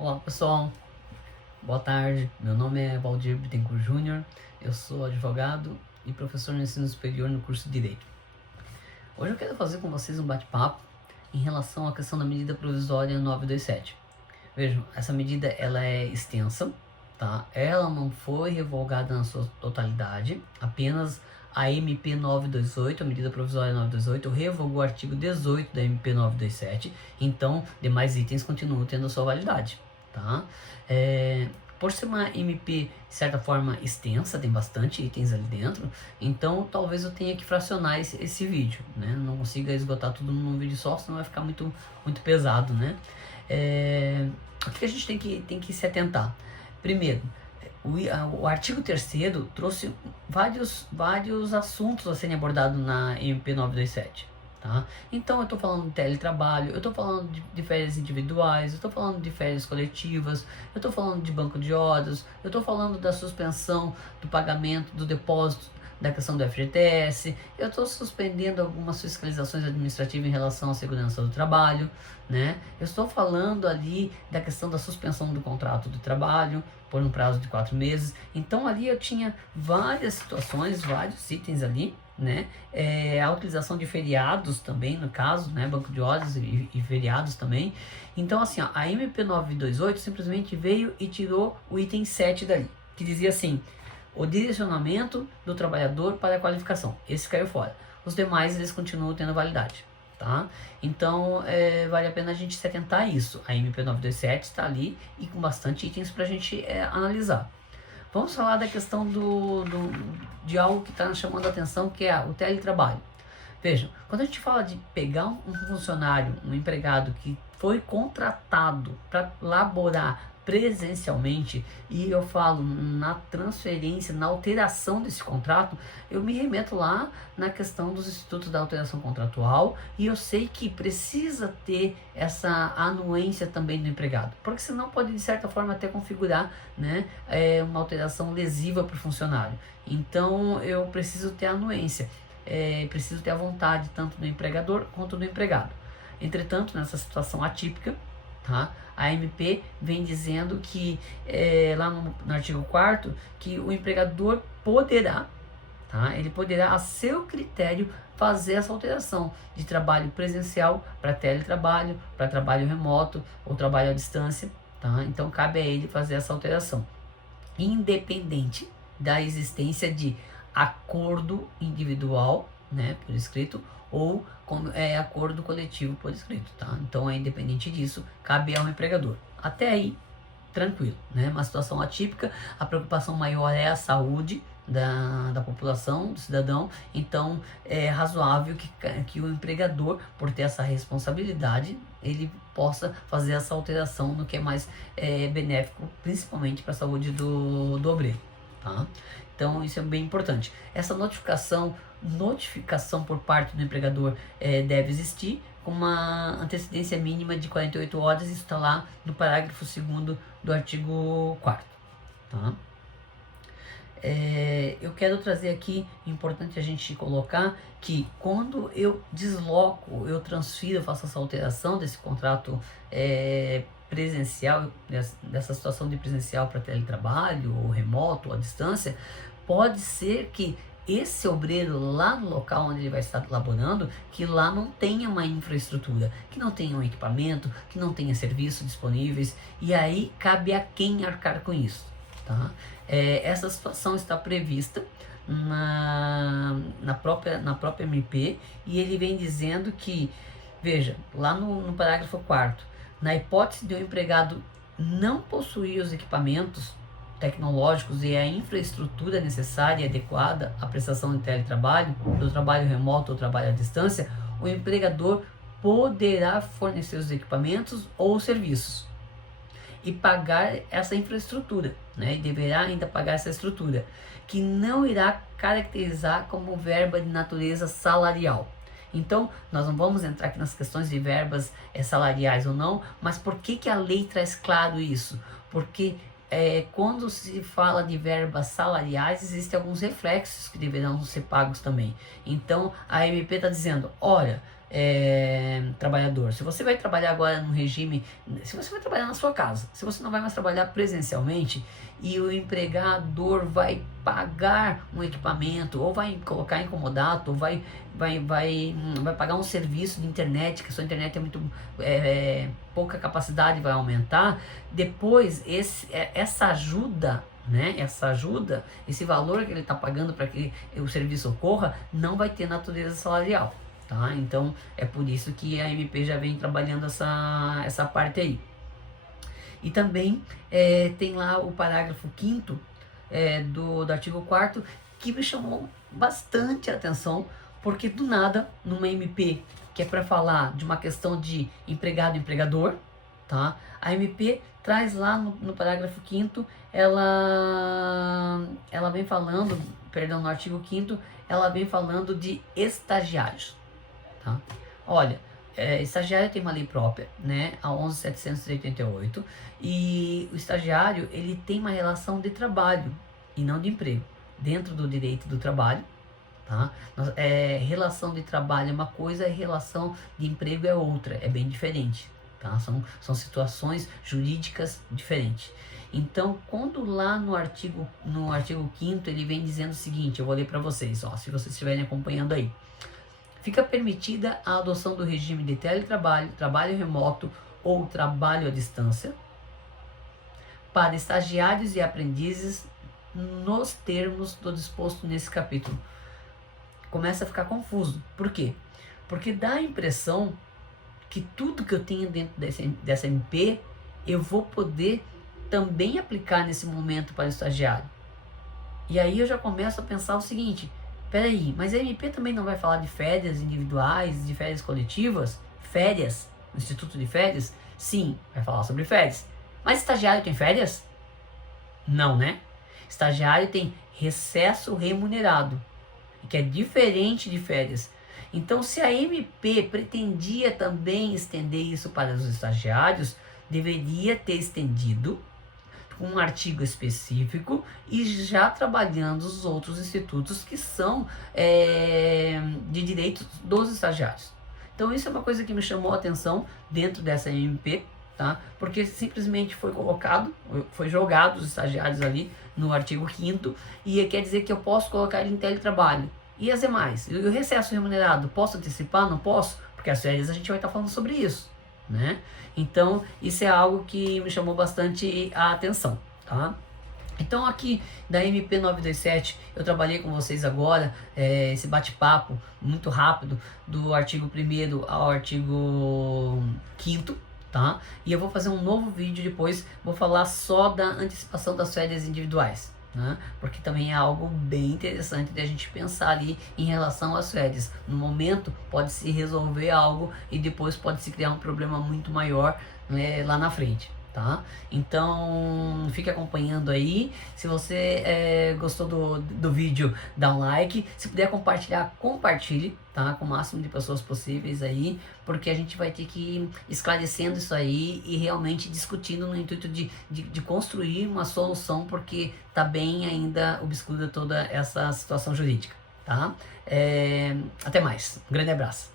Olá pessoal, boa tarde. Meu nome é Valdir Bittencourt Júnior, eu sou advogado e professor no ensino superior no curso de Direito. Hoje eu quero fazer com vocês um bate-papo em relação à questão da medida provisória 927. Vejam, essa medida ela é extensa, tá? Ela não foi revogada na sua totalidade, apenas a MP 928, a medida provisória 928, revogou o artigo 18 da MP 927, então demais itens continuam tendo a sua validade, tá? Por ser uma MP de certa forma extensa, tem bastante itens ali dentro, então talvez eu tenha que fracionar esse vídeo, né? Não consiga esgotar tudo num vídeo só, senão vai ficar muito pesado, né? O que a gente tem que se atentar? Primeiro, o artigo 3º trouxe vários assuntos a serem abordados na MP 927. Tá? Então eu estou falando de teletrabalho, eu estou falando de férias individuais, eu estou falando de férias coletivas, eu estou falando de banco de horas, eu estou falando da suspensão do pagamento do depósito da questão do FGTS, eu estou suspendendo algumas fiscalizações administrativas em relação à segurança do trabalho, né? Eu estou falando ali da questão da suspensão do contrato de trabalho por um prazo de 4 meses. Então ali eu tinha várias situações, vários itens ali, né? A utilização de feriados também, no caso, né? Banco de horas e feriados também. Então assim, ó, a MP 928 simplesmente veio e tirou o item 7 dali, que dizia assim: o direcionamento do trabalhador para a qualificação. Esse caiu fora. Os demais, eles continuam tendo validade, tá? Então, vale a pena a gente se atentar a isso. A MP 927 está ali e com bastante itens para a gente analisar. Vamos falar da questão de algo que está chamando a atenção, que é o teletrabalho. Vejam, quando a gente fala de pegar um funcionário, um empregado que foi contratado para laborar presencialmente, e eu falo na transferência, na alteração desse contrato, eu me remeto lá na questão dos institutos da alteração contratual, e eu sei que precisa ter essa anuência também do empregado, porque senão pode de certa forma até configurar, né, uma alteração lesiva para o funcionário. Então eu preciso ter anuência, preciso ter a vontade tanto do empregador quanto do empregado. Entretanto, nessa situação atípica, tá? A MP vem dizendo que, lá no artigo 4º, que o empregador poderá, tá? Ele poderá, a seu critério, fazer essa alteração de trabalho presencial para teletrabalho, para trabalho remoto ou trabalho à distância, tá? Então cabe a ele fazer essa alteração, independente da existência de acordo individual, né, por escrito, ou acordo coletivo por escrito, tá? Então é independente disso, cabe ao empregador. Até aí, tranquilo, né? Uma situação atípica, a preocupação maior é a saúde da população, do cidadão, então é razoável que o empregador, por ter essa responsabilidade, ele possa fazer essa alteração no que é mais benéfico, principalmente para a saúde do obreiro, tá? Então isso é bem importante. Essa notificação por parte do empregador deve existir com uma antecedência mínima de 48 horas, isso está lá no parágrafo 2º do artigo 4º, tá? Eu quero trazer aqui, importante a gente colocar que quando eu desloco, eu transfiro, eu faço essa alteração desse contrato presencial, dessa situação de presencial para teletrabalho, ou remoto, ou à distância, pode ser que esse obreiro lá no local onde ele vai estar laborando, que lá não tenha uma infraestrutura, que não tenha um equipamento, que não tenha serviços disponíveis, e aí cabe a quem arcar com isso, tá? Essa situação está prevista na própria MP, e ele vem dizendo que, veja, lá no parágrafo 4º, na hipótese de um empregado não possuir os equipamentos tecnológicos e a infraestrutura necessária e adequada à prestação de teletrabalho, do trabalho remoto ou trabalho à distância, o empregador poderá fornecer os equipamentos ou serviços e pagar essa infraestrutura, né? E deverá ainda pagar essa estrutura, que não irá caracterizar como verba de natureza salarial. Então, nós não vamos entrar aqui nas questões de verbas salariais ou não, mas por que a lei traz claro isso? Porque quando se fala de verbas salariais, existem alguns reflexos que deverão ser pagos também. Então, a MP está dizendo, olha, trabalhador. Se você vai trabalhar agora no regime, se você vai trabalhar na sua casa, se você não vai mais trabalhar presencialmente e o empregador vai pagar um equipamento, ou vai colocar em comodato, ou vai pagar um serviço de internet, que a sua internet é muito pouca capacidade, vai aumentar, depois essa ajuda, né, esse valor que ele está pagando para que o serviço ocorra, não vai ter natureza salarial. Tá? Então é por isso que a MP já vem trabalhando essa parte aí. E também tem lá o parágrafo 5º do artigo 4º, que me chamou bastante a atenção, porque do nada, numa MP que é para falar de uma questão de empregado e empregador, tá? A MP traz lá no parágrafo 5º, ela vem falando, perdão, no artigo 5º, ela vem falando de estagiários. Tá? Olha, estagiário tem uma lei própria, né, a 11.788, e o estagiário ele tem uma relação de trabalho e não de emprego, dentro do direito do trabalho. Tá? Relação de trabalho é uma coisa, relação de emprego é outra, é bem diferente. Tá? São situações jurídicas diferentes. Então, quando lá no artigo 5º ele vem dizendo o seguinte, eu vou ler para vocês, ó, se vocês estiverem acompanhando aí. Fica permitida a adoção do regime de teletrabalho, trabalho remoto ou trabalho à distância para estagiários e aprendizes nos termos do disposto nesse capítulo. Começa a ficar confuso. Por quê? Porque dá a impressão que tudo que eu tenho dentro dessa MP eu vou poder também aplicar nesse momento para o estagiário. E aí eu já começo a pensar o seguinte: peraí, mas a MP também não vai falar de férias individuais, de férias coletivas? Férias? O Instituto de Férias? Sim, vai falar sobre férias. Mas estagiário tem férias? Não, né? Estagiário tem recesso remunerado, que é diferente de férias. Então, se a MP pretendia também estender isso para os estagiários, deveria ter estendido um artigo específico e já trabalhando os outros institutos que são de direitos dos estagiários. Então isso é uma coisa que me chamou a atenção dentro dessa MP, tá? Porque simplesmente foi jogado os estagiários ali no artigo 5º e quer dizer que eu posso colocar ele em teletrabalho. E as demais? E o recesso remunerado, posso antecipar? Não posso? Porque as férias a gente vai estar falando sobre isso, né? Então, isso é algo que me chamou bastante a atenção, tá? Então, aqui da MP 927, eu trabalhei com vocês agora, esse bate-papo muito rápido, do artigo 1º ao artigo 5º, tá? E eu vou fazer um novo vídeo depois, vou falar só da antecipação das férias individuais, né? Porque também é algo bem interessante de a gente pensar ali em relação às férias. No momento pode se resolver algo e depois pode se criar um problema muito maior, né, lá na frente, tá? Então fique acompanhando aí. Se você gostou do vídeo, dá um like. Se puder compartilhar, compartilhe, tá? Com o máximo de pessoas possíveis aí, porque a gente vai ter que ir esclarecendo isso aí e realmente discutindo no intuito de construir uma solução, porque tá bem ainda obscura toda essa situação jurídica, tá? Até mais, um grande abraço.